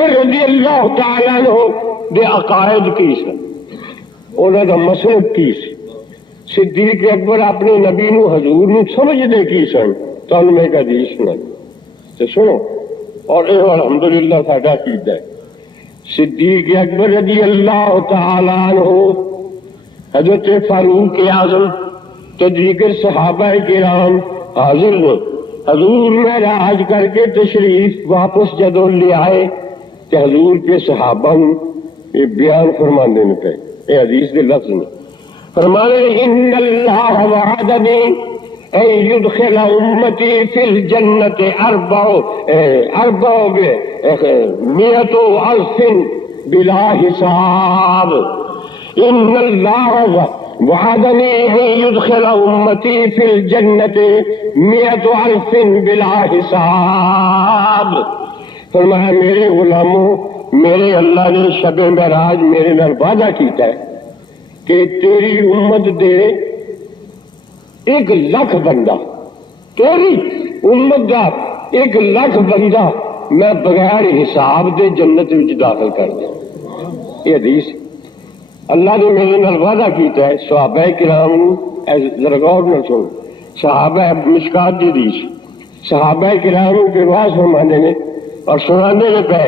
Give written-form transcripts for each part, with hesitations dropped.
اکبر رضی اللہ تعالیٰ عنہ دے عقائد کی سن، انہوں دا مسلک کی سی۔ صدیق اکبر اپنے نبی نو حضور نو سمجھدے کی سن، تو انہوں میں ایک حدیث سنائی تو سنو، اور اے الحمدللہ ساڈا عقیدہ ہے۔ صدیق اکبر رضی اللہ تعالیٰ عنہ حضرت فاروق اعظم تو دیگر صحابہ کرام حاضر نے، حضور معراج کر کے تشریف واپس جدو لے آئے تو حضور کے صحابہ یہ بیان فرمانے نے پہ، یہ حدیث کے لفظ میں فرمانے ان اللہ وعدنی ان يدخل امتی فی الجنت اربع مئۃ الف بلا حساب، ان اللہ وعدنی ان يدخل امتی فی الجنت مئۃ الف بلا حساب۔ فرمایا میرے غلاموں، میرے اللہ نے شب معراج میرے نال وعدہ کیتا ہے کہ تیری امت دے 1,00,000 بندہ، تیری امت دا 1,00,000 بندہ میں بغیر حساب دے جنت وچ داخل کر دیا۔ یہ حدیث اللہ نے میرے نال وعدہ کیتا ہے۔ صحابہ کرام ذرا غور نال سن، صحابہ مشکات دی حدیث، صحابہ کرام کے واس فرمانے نے اور سنانے نے پہ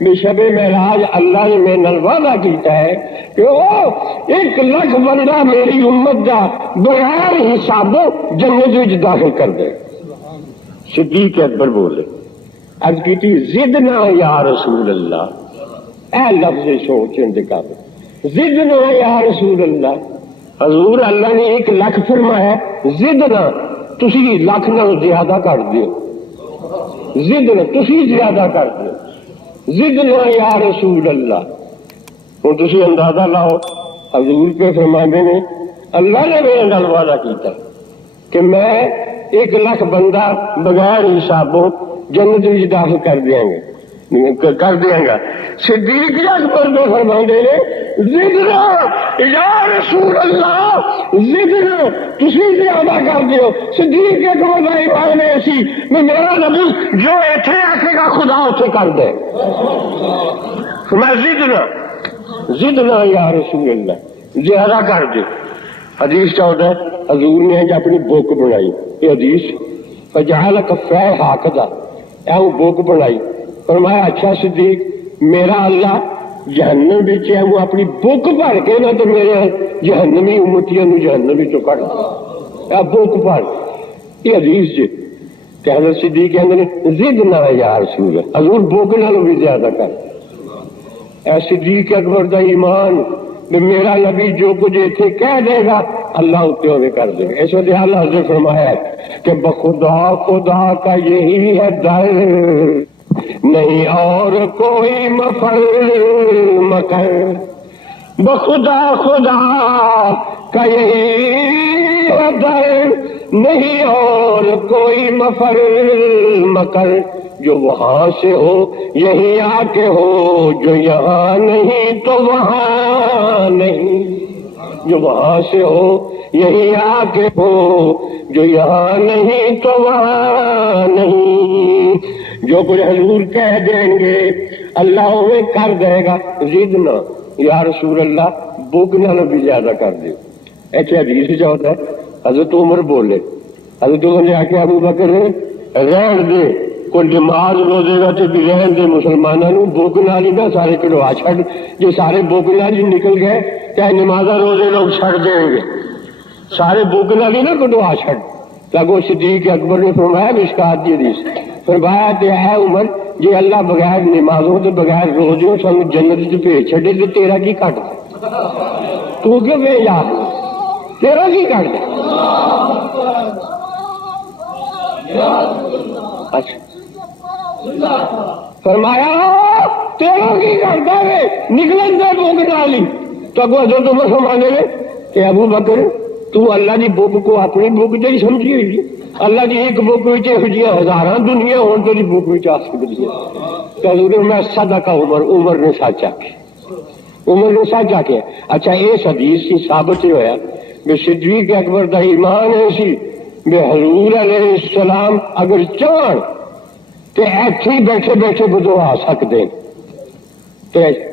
بھی شب معراج اللہ نے میرے نال وعدہ کیتا ہے کہ وہ 1,00,000 بندہ میری امت دا بغیر حسابوں جنت وچ داخل کر دے۔ صدیق اکبر بولے، عرض کی تھی زدنا یا رسول اللہ، اے لفظ سوچ انتخاب، زدنا یا رسول اللہ، حضور اللہ نے 1,00,000 فرمایا، زدنا تسی 1,00,000 نال زیادہ کر دیو، زدنا تسی زیادہ کر دیو، زدنا یا رسول اللہ۔ ہوں تسی اندازہ لاؤ حضور کے فرمانے نے اللہ نے میرے نال وعدہ کیتا کہ میں 1,00,000 بندہ بغیر حسابوں جنت وچ داخل کر دیاں گا۔ صدیق اکبر میں فرماندے نے زدنا یا رسول اللہ، زدنا تسی زیادہ کر دیو۔ صدیق اکبر کا ایمان ایسی میں میرا نبی جو ایتھے آکے گا خدا اتھے کر دے، میں زدنا یا رسول اللہ، زیادہ کر دے۔ حدیث چاہتا ہے حضور نے اپنی بک بنائی، یہ حدیث فجعل کفیہ ہاکدہ، ایو بک بنائی، فرمایا اچھا صدیق میرا اللہ جہنم بچ ہے وہ اپنی بک پڑھ کے نہ تو میرے جہنمی امتیاں نو جہنم وچوں کڈ دے، بک پڑھ۔ یہ حدیث جی کہ حضرت صدیق کہندے نے زدنا یا رسول اللہ، حضور بک نالوں بھی زیادہ کر۔ اے صدیق اکبر دا ایمان میرا نبی جو کچھ اتنے کہہ دے گا اللہ اتنے ہوئے کر دے گا۔ اس وقت اللہ حضرت فرمایا ہے کہ بخدا خدا کا یہی ہے در، نہیں اور کوئی مفر مکر، بخدا خدا کا یہی ہے در، نہیں اور کوئی مفر مکر، جو وہاں سے ہو یہیں آ کے ہو، جو یہاں نہیں تو وہاں نہیں، جو وہاں سے ہو یہیں آ کے ہو، جو یہاں نہیں تو وہاں نہیں۔ جو کچھ حضور کہہ دیں گے اللہ انہیں کر دے گا۔ زدنا یا رسول اللہ، بک نہ بھی زیادہ کر دے۔ ایسے حدیث ہوتا ہے حضرت عمر بولے، حضرت عمر نے آکے ابو بکر رہن دے، کوئی نماز روزے گا تو بھی رہن دے، مسلمانوں بک نال ہی نہ سارے کٹوا چھڑ، جو سارے بک نال ہی نکل گئے چاہے نمازاں روزے لوگ چھڑ دیں گے، سارے بک نال ہی نہ کٹوا چھڑ۔ لگو صدیق اکبر نے فرمایا مشکات دی حدیث، فرمایا تے ہے عمر جی اللہ بغیر نمازوں تو بغیر روزوں سانو جنت وچ بھیج چھڈے تے تیرا کی کٹ دے، تو کیوں بھیجا، تیرا کی کٹ دے۔ اچھا فرمایا تیرا کی کرتا ہے نکلن دے بک نال ہی۔ تو اگو حضرت عمر فرمانے نے کہ ابو بکر تو اللہ دی بک کو اپنی بک جی سمجھی ہوئی، اللہ دی ایک بک وچ ہزاراں دنیا ہون تو بک وچ آ سکتی ہے۔ کہ حضور میں صدقہ عمر نے سچ آکھیا، عمر نے سچ آکھیا۔ اچھا اس حدیث سے ثابت ہویا کہ صدیق اکبر دا ایمان ایسی بے حضور علیہ السلام اگر چاہن تو ایتھے بیٹھے بیٹھے بدو آ سکتے ہیں،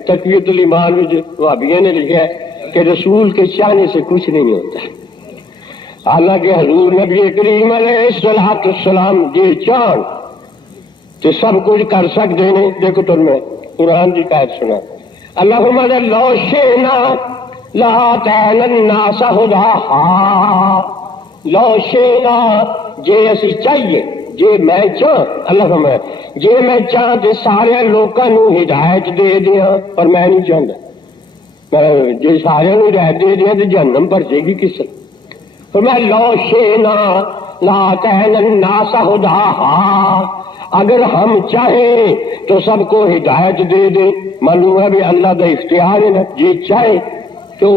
تقویت الایمان میں وہابیوں نے لکھا ہے کہ رسول کے چاہنے سے کچھ نہیں ہوتا، حالانکہ حضور نبی کریم علیہ الصلوۃ والسلام یہ چاہن تو سب کچھ کر سکتے ہیں۔ دیکھو تم میں قرآن کی آیت سنا، اللہم لو شئنا لآتینا الناس ہداہا، لو شئنا جے اسی چاہیے، جے میں چاہ، اللہ فرمائے جے میں چاہ تو سارے لوگوں کو ہدایت دے دیا، پر میں نہیں چاہتا، جے سارے ہدایت دے دیا تو جہنم بھر جائے گی کس طرح؟ فرمایا لو شئنا لآتینا الناس ہداہا، اگر ہم چاہیں تو سب کو ہدایت دے دیں، معلوم ہے بھی اللہ کا اختیار ہے نا، جی چاہے تو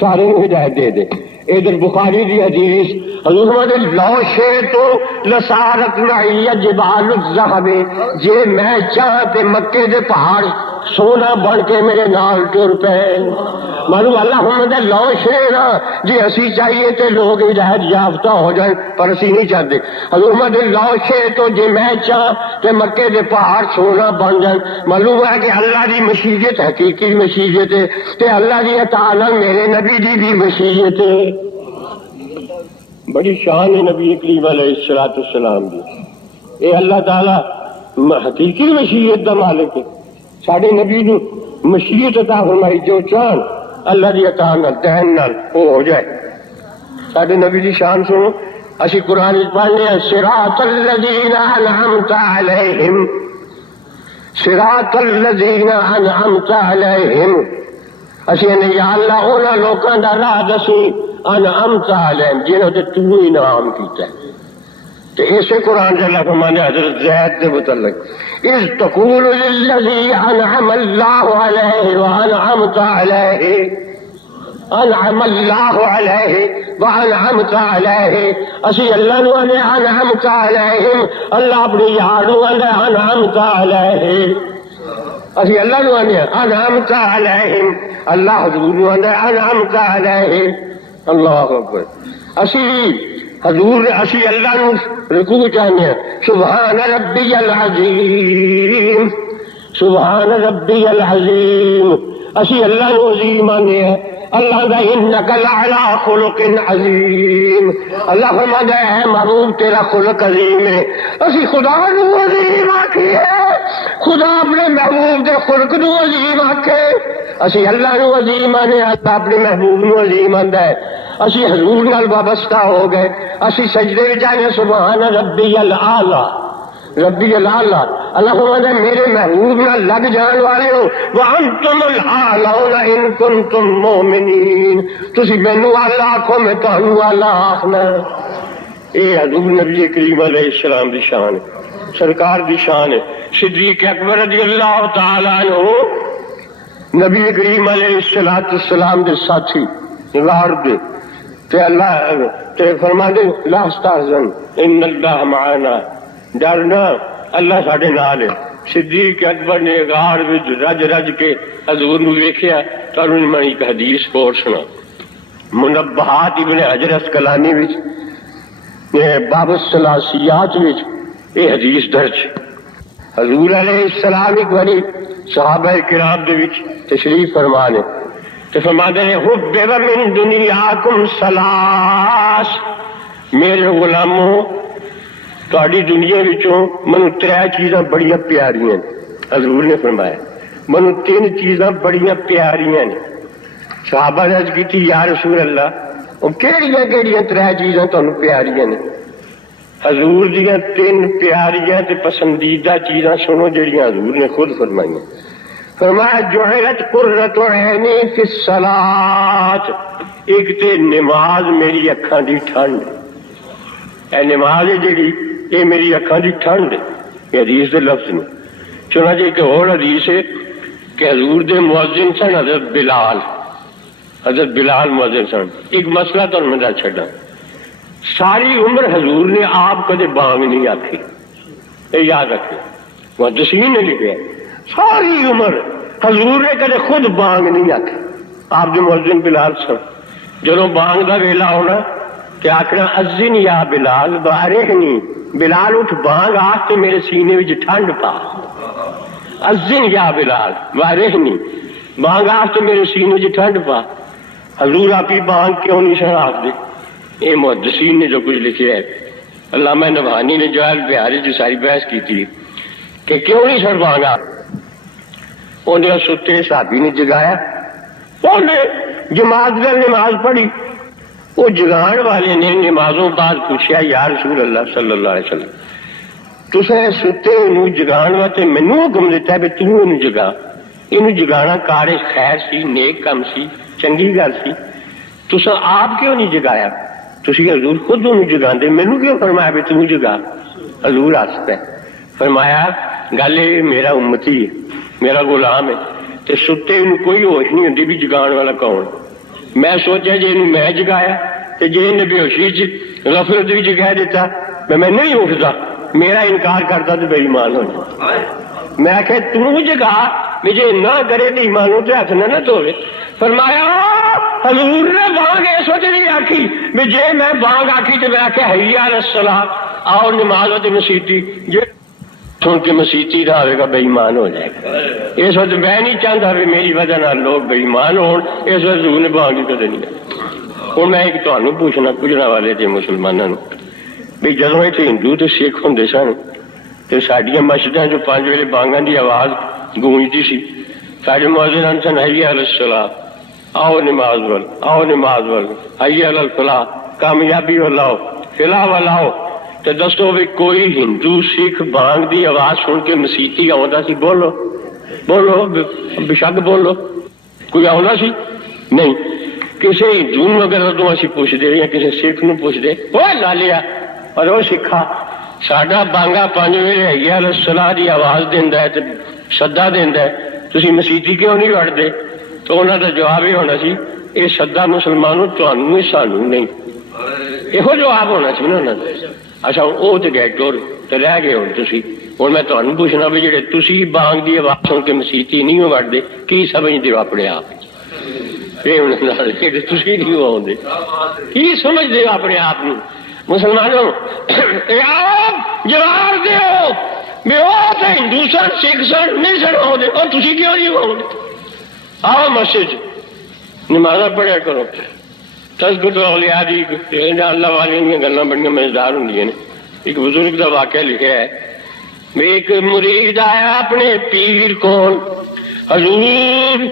سارے کو ہدایت دے دے۔ ادھر بخاری دی حدیث حضور فرماتے لو شئتو لصارت معی جبال الذہب، جے میں چاہتے مکے دے پہاڑ سونا بن کے میرے نال ٹر پے، معلوم اللہ فرماتے لو شئنا جی اسی چاہیے تے لوگ ہدایت یافتہ ہو جائیں، پر اسی نہیں چاہتے۔ حضور فرماتے لو شئتو جے میں چاہ تے مکے دے پہاڑ سونا بن جائیں، معلوم ہے کہ اللہ دی مشیت حقیقی مشیت ہے تے اللہ دی تعالی میرے نبی دی بھی مشیت ہے۔ بڑی شان ہے نبی کریم علیہ الصلوۃ والسلام دی، اے اللہ تعالی حقیقی مشیت دا مالک ہے، ساڈے نبی نو مشیت عطا فرمائی، جو چاہن اللہ دی عطا نال دین نال وہ ہو جائے۔ ساڈے نبی دی شان سنو، اسی قرآن پڑھنے ہیں صراط الذین انعمت علیہم، صراط الذین انعمت علیہم، اسی نے یا اللہ اونا لوکاں دا راہ دسی انعمت علیہم جنہوں نے تو انعام کیتا ہے۔ تو اسے قرآن سے اللہ فرمانے حضرت زید کے متعلق اذ تقول للذی انعم اللہ علیہ وانعمت علیہ، انعم اللہ علیہ وانعمت علیہ، اسی اللہ نو نے انعمت علیہم، اللہ اپنی یارو نے انعمت علیہ، اسی اللہ نو نے انعمت علیہم، اللہ حضور نو نے انعمت علیہ، اللہ اکبر۔ اسی حضور اسی اللہ نو رکوع چاہنے ہیں، سبحان ربی العظیم، سبحان ربی العظیم، اسی اللہ نو عظیم آنے ہیں، اللہ دا انکا لعلا خلق عظیم، اللہ فرماتا ہے محبوب تیرا خلق عظیم ہے، اسی خدا نو عظیم آکھی ہے، خدا اپنے محبوب دے خلق نو عظیم آکھے، اسی اللہ نو عظیم آنے، اللہ اپنے محبوب نو عظیم آندہ ہے، اسی حضور نال وابستہ ہو گئے، اسی سجدے جانے سبحان ربی العالی، ربی العالی، اللہ فرماتا ہے میرے محبوب نال لگ جان والے ہو، وَأَنْتُمُ الْأَعْلَوْنَ إِن كُنتُم مُؤْمِنِينَ، تسی مینوں اللہ آکھو میں تانوں اللہ آکھنا۔ اے حضور نبی کریم علیہ السلام دی شان ہے، سرکار دی شان ہے۔ صدیق اکبر رضی اللہ تعالیٰ عنہ نبی کریم علیہ السلام دے ساتھی غار دے تے اللہ تے فرما دے لا تحزن ان اللہ معنا، ڈرنا اللہ ساڈے نال ہے۔ صدیق اکبر نے غار وچ رج رج کے حضور نو ویکھیا، تانوں میں ایک حدیث پڑھ سنا، منبہات ابن حجر اسقلانی وچ باب الثلاثیات وچ یہ حدیث درج۔ حضور علیہ السلام ایک بڑی صحابہ کرام دے وچ تشریف فرمانے تو فرماتے ہیں حبب من دنیاکم ثلاث، میرے غلاموں تہاڈی دنیا وچوں منو ترے چیزاں بڑیاں پیاریاں نے، حضور نے فرمایا منو تین چیزاں بڑیاں پیاریاں نے۔ صحابہ نے عرض کی یا رسول اللہ وہ کیڑیاں کیڑیاں ترے چیزاں تانوں پیاریاں نے؟ حضور دیاں تین پیاریاں تے پسندیدہ چیزاں سنو جڑیاں حضور نے خود فرمائیاں۔ فرمایا جعلت قرۃ عینی فی الصلاۃ، ایک تے نماز میری اکھاں دی ٹھنڈ، اے نماز جڑی یہ میری اکھاں دی ٹھنڈ، یہ حدیث دے لفظ نے۔ چنانچہ ایک اور حدیث ہے کہ حضور دے مؤذن سن حضرت بلال، حضرت بلال مؤذن سن۔ ایک مسئلہ تو میں دس چھڈاں، ساری عمر حضور نے آپ کدے بانگ نہیں آکھی، یہ یاد رکھے، محدثین نے لکھا ہے ساری عمر حضور نے کدے خود بانگ نہیں آکھی، آپ کے مؤذن بلال سن۔ جدوں بانگ دا ویلا ہونا کہ آخنا اذن یا بلال بارحنی، بلال اٹھ بانگ آخ تے میرے سینے وچ ٹھنڈ پا۔ اذن یا بلال وارحنی، بانگ آپ تو میرے سینے جو ٹھنڈ پا، حضور آپ کی بانگ کیوں نہیں شراب دے؟ یہ محدثین نے جو کچھ لکھے ہے، علامہ نبہانی نے جوال بہاری جو ساری بحث کی تھی کہ کیوں نہیں سر بانگا، انہیں ستے صحابی نے جگایا، انہیں جماعت میں نماز پڑھی، وہ جگان والے نے نمازوں بعد پوچھا یا رسول اللہ صلی اللہ علیہ وسلم تسیں ستے انہوں جگان واسطے مینوں حکم دیتا ہے بھی تو انہوں جگا، انہوں جگانا کار خیر سی، نیک کم سی، چنگی گل سی، تساں آپ کیوں نہیں جگایا؟ تسی حضور خود انہوں جگاندے، مینوں کیوں فرمایا بھی تو جگا؟ حضور آستا ہے فرمایا گل یہ میرا امتی ہے، میرا غلام ہے، تے ستے انہوں کوئی ہوش نہیں ہوندی بھی جگان والا کون؟ میں سوچا جی انہوں میں جگایا تے جی انہیں بے ہوشی چ غفلت بھی جگہ دیتا میں نہیں اٹھتا، میرا انکار کرتا تو بے ایمان ہو جائے۔ میں کہ تو جگا مجھے نہ کرے تو ایمانوں تے ہاتھ نہ دھوے۔ فرمایا حضور نے بانگ اس وجہ نہیں آخی بھی جے میں بانگ آخی تو میں آخیا حی علی الصلاۃ آؤ نماز تے مسیتی، جے سن کے مسیتی نہ آئے گا بے ایمان ہو جائے گا۔ اس وقت میں نہیں چاہتا بھی میری وجہ نہ لوگ بے ایمان ہون، اس وقت حضور نے بانگ کدے نہیں آئی۔ ہوں میں ایک تمہیں پوچھنا والے تھے مسلمانوں بھی جدوں اتنے ہندو تو سکھ ہوں سن تو سڈیا مسجدوں جو 5 ویلے بانگاں کی آواز گونجتی سی، سارے مؤذن سن حی علی الصلاۃ آؤ نماز ول، آؤ نماز ول، حی علی الفلاح کامیابی وال آؤ، فلاح وال آؤ۔ تو دسو بھی کوئی ہندو سکھ بانگ دی آواز سن کے مسیتی آتا سی؟ بولو بولو بے شک بولو، کوئی آتا سی؟ نہیں۔ کسی ہندو نو اگر ادو اسی پوچھتے یا کسی سکھ نو پوچھتے وہ لالیا اور وہ سکھا ساڈا بانگا 5 ویلے حی علی الصلاۃ دی آواز دینا ہے سدا دینا ہے، تسی مسیتی کیوں نہیں وڑتے؟ تو انہوں کا جواب یہ ہونا سی یہ سدا مسلمانوں تمہیں سانو نہیں، یہ جواب ہونا سی نا انہوں کا۔ اچھا وہ تو گئے ٹور تو رہ گئے ہوں تھی، ہوں میں تمہیں پوچھنا بھی جڑے تسی بانگ کی آواز سن کے مسیتی نہیں ہو وڑتے کی سمجھتے ہو اپنے آپ؟ تھی نہیں آتے کی سمجھتے ہو اپنے آپ؟ مسلمانوں جواب دیو بھی وہ تو ہندو سن سکھ سن نہیں سن آتے اور تھی کیوں نہیں آتے؟ آؤ مسجد نماز پڑھیا کرو، تذکرۃ الاولیاء دی اللہ والے دیا گلاں بڑی مزیدار ہوں نے۔ ایک بزرگ کا واقعہ لکھا ہے، ایک مرید آیا اپنے پیر کول، حضور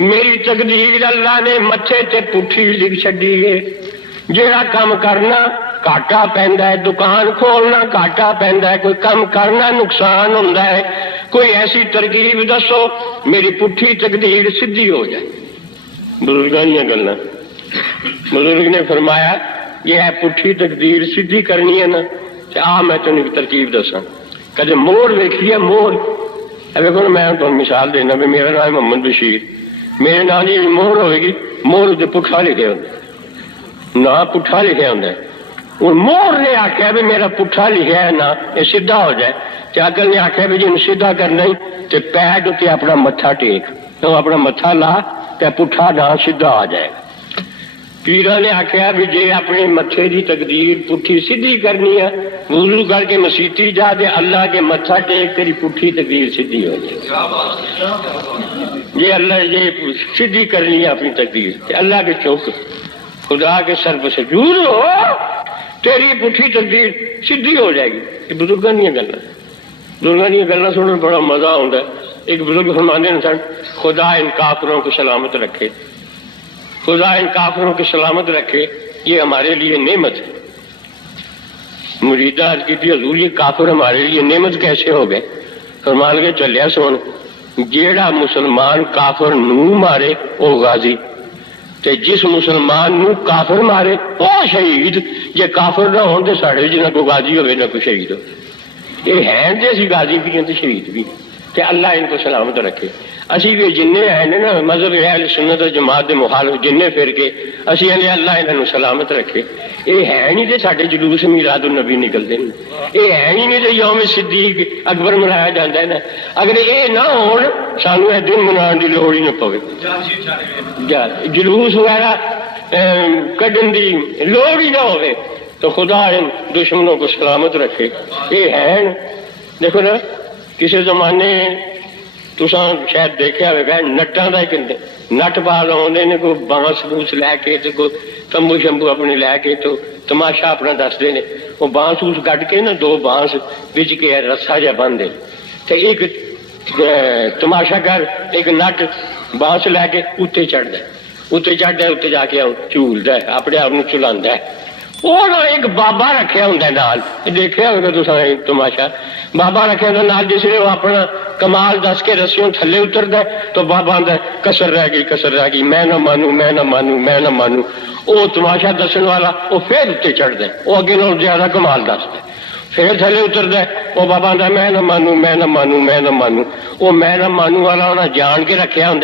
میری تقدیر اللہ نے متھے تے پٹھی لکھ چڈی ہے، جہاں کام کرنا گھاٹا پیندا ہے، دکان کھولنا گھاٹا پیندا ہے، کوئی کام کرنا نقصان ہوندا ہے، کوئی ایسی ترکیب دسو میری پٹھی تقدیر سیدھی ہو جائے۔ بزرگاں دیاں گلاں، بزرگ نے فرمایا یہ ہے پٹھی تقدیر سیدھی کرنی ہے نا آ میں تمہیں ایک ترکیب دساں، کدے مور ویکھی ہے؟ مور دیکھو میں تمہیں مثال دینا بھی میرا نام محمد بشیر، میرے نام کی مور ہوئے گی، مور اتنے پٹھا لکھے ہوتا نہ پٹھا لکھا ہوتا ہے، ہوں مور نے آخیا بھی میرا پٹھا لکھا ہے نا یہ سیدھا ہو جائے، تو اکل نے آخیا بھی جی سیدھا کرنا ہی تو پیر اتنے اپنا متھا ٹیک، تو اپنا متھا لا تو پٹھا نہ سیدھا آ جائے گا۔ پیرا نے آخیا بھی جی اپنے متھے کی تقدیر پٹھی سیدھی کرنی ہے وضو کر کے مسیتی جا دے اللہ کے متھا ٹیک تیری پٹھی تقدیر سیدھی ہو جائے۔ یہ اللہ یہ سیدھی کرنی ہے اپنی تقدیر، اللہ کے چوک خدا کے سر پہ سجود ہو تیری پٹھی تقدیر سیدھی ہو جائے گی۔ یہ بزرگاں دیا گلاں، بزرگاں دیا گلاں سننے بڑا مزہ آتا ہے۔ ایک بزرگ فرماتے ہیں سن خدا ان کافروں کو سلامت رکھے، خدا ان کافروں کی سلامت رکھے، یہ ہمارے لیے نعمت ہے۔ مریدہ عرض کی تھی حضور یہ کافر ہمارے لیے نعمت کیسے ہو گئے؟ فرمان کے چلیا سن جیڑا مسلمان کافر نو مارے وہ غازی، تے جس مسلمان نو کافر مارے وہ شہید۔ جے کافر نہ ہون تے ساڑے جی نہ کوئی غازی ہوئے نہ کوئی شہید ہو، یہ ہیں تے اسی غازی بھی ہیں تے شہید بھی، کہ اللہ ان کو سلامت رکھے۔ اسی بھی جن ہیں نا مذہب اہل سنت و جماعت دے مخالف جن پھر کے اسی آنے اللہ انہوں سلامت رکھے۔ یہ ہے نہیں تے ساڈے جلوس میلاد النبی نکلتے ہیں، یہ ہے ہی نہیں تے یوم صدیق اکبر منایا جاتا ہے نا، اگر یہ نہ ہون سانو یہ دن مناؤن کی لوڑ ہی نہ پوے، جلوس وغیرہ کڈن دی لوڑ ہی نہ ہوے، تو خدا ان دشمنوں کو سلامت رکھے۔ یہ ہے دیکھو نا کسی زمانے تساں شاید دیکھا ہوگا نٹاں دا ایک نٹ باز آتے ہیں، کوئی بانس بوس لے کے تو کوئی تمبو شمبو اپنے لے کے تو تماشا اپنا دستے ہیں. وہ بانس بوس کٹ کے نا دو بانس بچ کے رسا جا بنتے تو ایک تماشا کر ایک نٹ بانس لے کے اتنے چڑھتا ہے، اتنے چڑھتا ہے، اتنے جا کے جھولتا ہے، اپنے آپ چلا ہے. وہ ایک بابا رکھا ہوں نال، دیکھا ہوگا تو تماشا بابا رکھا ہوں نال. جس نے وہ اپنا کمال دس کے رسیوں تھلے اترتا ہے تو بابا آتا کسر رہ گئی، کسر رہ گئی، میں نہ مانوں، میں نہ مانوں، میں نہ مانوں. وہ تماشا دسن والا وہ پھر اتنے چڑھتا ہے، وہ اگے نال زیادہ کمال دستا ہے، پھر تھلے اترتا ہے. وہ بابا آتا میں نہ مانوں، میں نہ مانوں، میں نہ مانوں. وہ میں نہ مانوں والا انہیں جان کے رکھا ہوں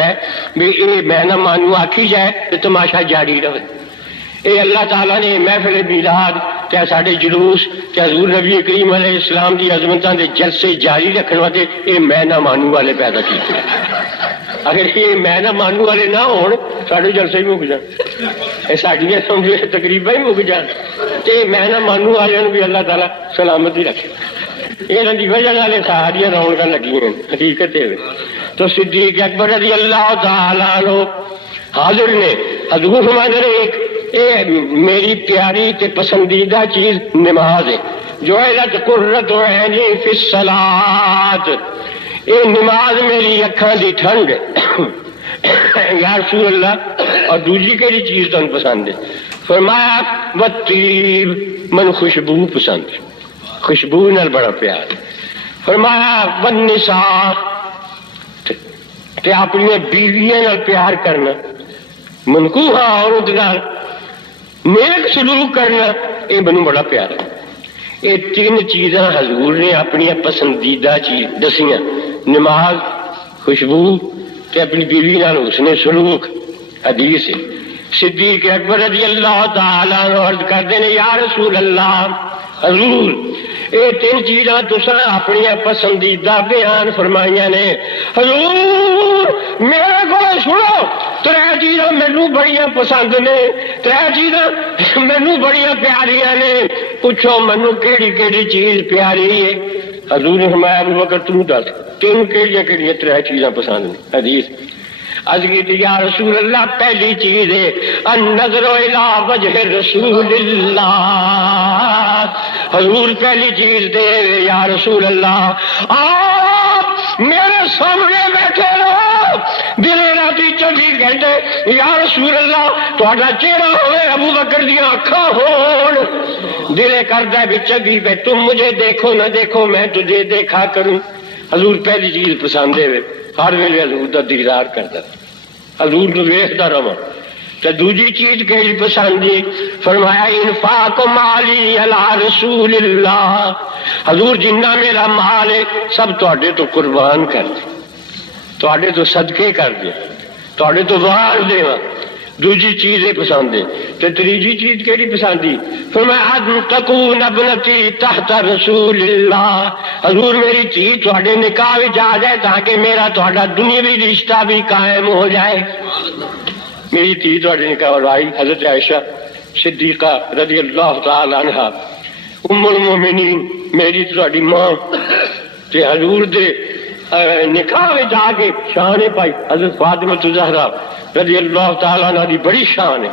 بھی یہ میں نہ مانوں آکھی جائے تو تماشا جاری رہے. اے اللہ تعالیٰ نے محفل میلاد کیا سارے جلوس کیا حضور نبی کریم علیہ السلام کی عظمتوں کے جلسے جاری رکھنے والے یہ میں نہ مانو والے پیدا کیتے. اگر یہ میں نہ مانو والے نہ ہون سارے جلسے ہی مک جان، یہ ساڈیاں سمجھے تقریباً ہی مک جان. یہ میں نہ مانو والوں بھی اللہ تعالیٰ سلامتی رکھے. یہاں کی وجہ والے ساری رونقاں لگی ہیں حقیقت ہے. تو صدیق اکبر رضی اللہ تعالیٰ عنہ حاضر نے حضور فرماتے ہیں ایک میری پیاری تے پسندیدہ چیز نماز ہے. جو قرۃ عینی فی الصلاۃ، یہ نماز میری اکھاں دی ٹھنڈ ہے. یا رسول اللہ اور دوسری کہڑی چیز تمہیں پسند ہے؟ فرمایا والطیب، من خوشبو پسند ہے، خوشبو نال بڑا پیار. فرمایا والنساء، تے اپنی بیویاں نال پیار کرنا، منکوحہ عورت نال نیک سلوک کرنا، یہ مینوں بڑا پیارا. یہ تین چیزاں حضور نے اپنی پسندیدہ چیز دسیاں، نماز، خوشبو تے اپنی بیوی نال حسن سلوک. حدیث ہے. صدیق اکبر رضی اللہ تعالیٰ عنہ عرض کرتے ہیں یا رسول اللہ، حضور یہ تین چیزاں تساں اپنی پسندیدہ بیان فرمائیاں نے. حضور میرے کو سنو، ترے چیزاں مینوں بڑیاں پسند نے، ترے چیزاں مینوں بڑیاں پیاریاں نے. پوچھو مینوں کیڑی کیڑی چیز پیاری ہے؟ حضور نے فرمایا ابو بکر توں دس تینوں کیڑیاں کیڑیاں ترے چیزاں پسند نے. حدیث عرض کی یا رسول اللہ پہلی چیز ہے النظر الی وجہ رسول اللہ. حضور پہلی چیز دے یا رسول اللہ آپ میرے سامنے بیٹھے رہو دن راتی 24 گھنٹے، یا رسول اللہ تہاڈا چہرہ ہوئے ابو بکر دیاں اکھاں ہون، دل کردا بھی چنگی پہ تم مجھے دیکھو نہ دیکھو میں تجھے دیکھا کروں. حضور پہلی چیز پسند ہے، ہر ویلے حضور دا دیدار کردا، حضور کو ویکھدا رہواں. تو دوسری چیز کہڑی پسند ہے؟ فرمایا انفاق مالی علی رسول اللہ. حضور جنہ میرا مال ہے سب تہاڈے تو قربان کر دے، تہاڈے تو صدقے کر دے، تہاڈے تو وار دیواں. دوسری چیز یہ پسند ہے. تو تیسری چیز کہڑی پسند ہے؟ فرمایا ان تکون ابنتی تحت رسول اللہ. حضور میری چیز تہاڈے نکاح وچ آ جائے تاکہ میرا تہاڈا دنیاوی رشتہ بھی قائم ہو جائے. میری تھی تہاڈے نکاح وائی حضرت عائشہ صدیقہ رضی اللہ تعالی عنہا ام المومنین میری تہاڈی ماں تے حضور دے نکاح وچ آ کے شان پائی. حضرت فاطمہ الزہرا رضی اللہ تعالیٰ عنہ دی بڑی شان ہے،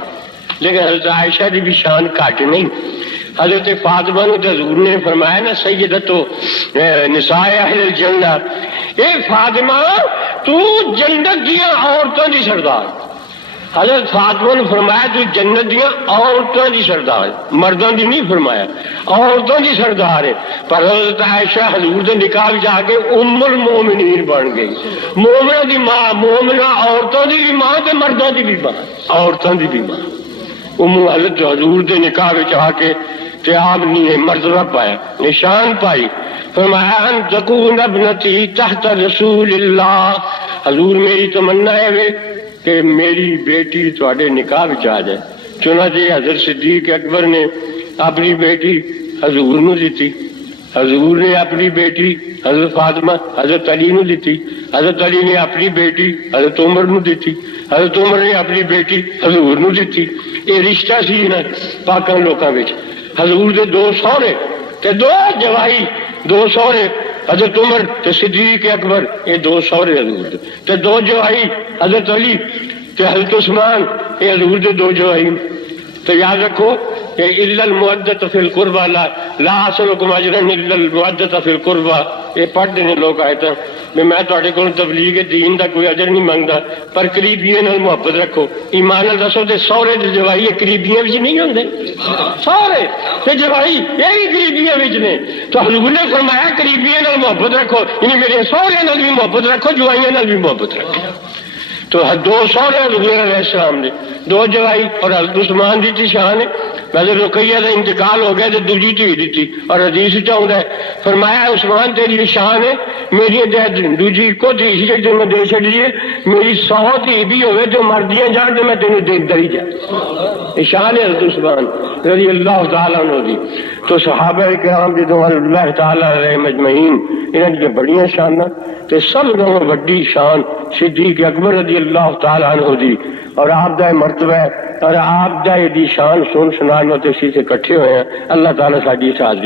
لیکن حضرت عائشہ دی بھی شان گھٹ نہیں. حضرت فاطمہ نے حضور نے فرمایا نا سیدتو نساء اہل الجنہ، اے فاطمہ تو جنت دیاں عورتوں دی سردار. حضرت فاطمہ نے فرمایا تو جنت دیاں عورتوں دی سردار، مردوں دی نہیں فرمایا، عورتوں دی سردار ہے. پر حضرت عائشہ حضور دے نکاح جا کے ام المومنین بن گئی، مومنہ دی ماں، مومنہ عورتوں دی بھی ماں تے مردوں دی بھی ماں، عورتوں دی بھی ماں. حضرت حضور دے نکاح آ کے تے آپ نے مرتبہ پایا، نشان پائی. فرمایا ان تکون ابنتی تحت رسول اللہ. حضور میری تمنا ہے کہ میری بیٹی تھوڑے نکاح وچ آ جائے. چنانچہ حضرت صدیق اکبر نے اپنی بیٹی حضور نو دیتی، حضور نے اپنی بیٹی حضرت فاطمہ حضرت علی نو دیتی، حضرت علی نے اپنی بیٹی حضرت عمر نو دیتی، حضرت عمر نے اپنی بیٹی حضور نو دیتی. یہ رشتہ سی نا پاکاں لوکاں وچ. حضور دے دو سوہرے تے دو جوائی، دو سوہرے حضرت عمر تے صدیق اکبر یہ دو سورے حضور دے تے دو جوائی حضرت علی تے حضرت عثمان یہ حضور دے دو جوائی. تو یاد رکھو کہ الا المودۃ فی القربى لا اسلکم اجرا الا المودۃ فی القربى. یہ پڑھتے ہیں لوگ آیتاں میں تھوڑے کو تبلیغ دین دا کوئی اجر نہیں منگتا پر قریبیاں نال محبت رکھو. ایمان نال دسو تے سورے دے جوائی قریبیاں وچ نہیں ہوندے؟ سورے تے جوائی یہ بھی قریبیاں وچ نے. تو حضور نے فرمایا قریبیاں نال محبت رکھو یعنی میرے سورے نال بھی محبت رکھو جوائیاں نال بھی محبت رکھو. تو دو سورے حضور علیہ السلام نے دو جوائی اور حضرت عثمان دی تھی شان ہے. حضرت رقیہ کا انتقال ہو گیا تو دوجی دھی دیتی اور حدیث چاہتا ہے فرمایا عثمان تیری شان ہے میری دوجی کو تھی اسی جو میں دے چڑیے میری 100 تھی بھی ہوئے جو مردیاں جان تو میں تینوں دیکھتا ہی جا. شان ہے حضرت عثمان رضی اللہ تعالیٰ عنہ دی. تو صحابہ کرام جدوں اللہ تعالیٰ علیہ مجمعین انہاں دی بڑیاں شاناں تے سب نوں وڈی شان صدیق اکبر رضی اللہ تعالیٰ عنہ دی اور آپ دا مرتبہ اور آپ دا دی شان سنان واسطے اسی سے اکٹھے ہوئے ہیں. اللہ تعالیٰ ساری حاضری